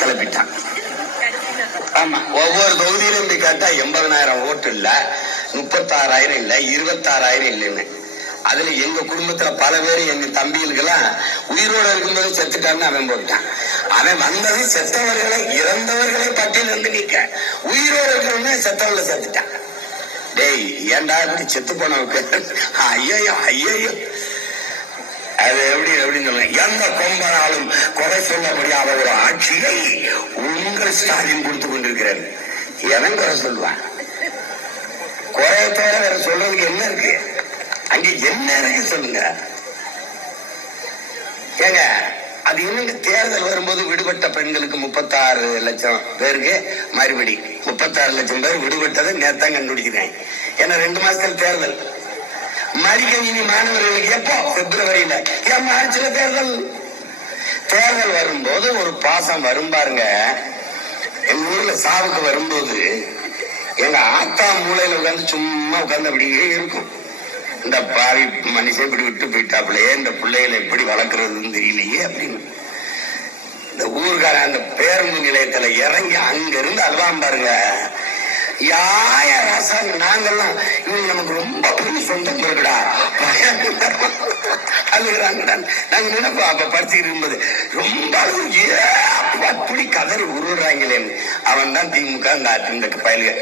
கிளப்பிட்டான். ஆமா, ஒவ்வொரு தொகுதியிலும் போய் கேட்டா 80,000 ஓட்டு இல்ல, 36,000 இல்ல, 26,000 இல்லைன்னு. அதுல எங்க குடும்பத்துல பல பேர் எங்க தம்பிகளுக்கெல்லாம் உயிரோட இருக்கும்போது செத்துட்டான்னு அவன் போட்டான். அவன் வந்தது செத்தவர்களை இறந்தவர்களை பட்டியல் வந்து நீக்க, உயிரோட இருக்கிறவங்க செத்தவர்களை செத்துட்டான். டேய் ஏன்டா இப்படி செத்து போனவுக்கு ஐயோ ஐயோ, அது எப்படின்னு சொல்லுங்க. எந்த கொம்பனாலும் கொலை சொல்ல முடியாத ஒரு ஆட்சியை உங்கள் ஸ்டாலின் கொடுத்து கொண்டிருக்கிறார். எவன் குறை சொல்லுவான்? குறையத்தோட வேற சொல்றதுக்கு என்ன இருக்கு? அங்க என்ன இருக்கு சொல்லுங்க. ஏங்க அது என்னங்க, தேர்தல் வரும்போது விடுபட்ட பெண்களுக்கு 36 லட்சம் பேருக்கு மறுபடி 36 லட்சம் பேர் விடுபட்டதை நேத்தான் கண்டுபிடிக்கிறேன். ஏன்னா 2 மாசத்துல தேர்தல். மடிக்கணினி மாணவர்களுக்கு எப்போ? பிப்ரவரியில. ஏன் மார்ச்ல தேர்தல்? தேர்தல் வரும்போது ஒரு பாசம் வரும் பாருங்க. எங்க ஊர்ல சாவுக்கு வரும்போது எங்க ஆத்தா மூலையில உட்காந்து சும்மா உட்காந்து அப்படியே இருக்கும். இந்த பாவி மனுஷன் இப்படி விட்டு போயிட்டாப்லையே, இந்த பிள்ளைகளை எப்படி வளர்க்கறதுன்னு தெரியலையே அப்படின்னு. இந்த ஊருக்கார அந்த பேருந்து நிலையத்துல இறங்கி அங்க இருந்து அழுவாம பாருங்க. யாய ராசாங்க, நாங்கெல்லாம் இவங்க நமக்கு ரொம்ப பெரிய சொந்தம் இருக்குடா அழுகிறாங்கடா. நாங்க நினைப்போம் அப்ப படிச்சுட்டு இருக்கும்போது ரொம்ப அப்படி கதறி உருவாங்களேன்னு. அவன் தான் திமுக இந்த பயலுக.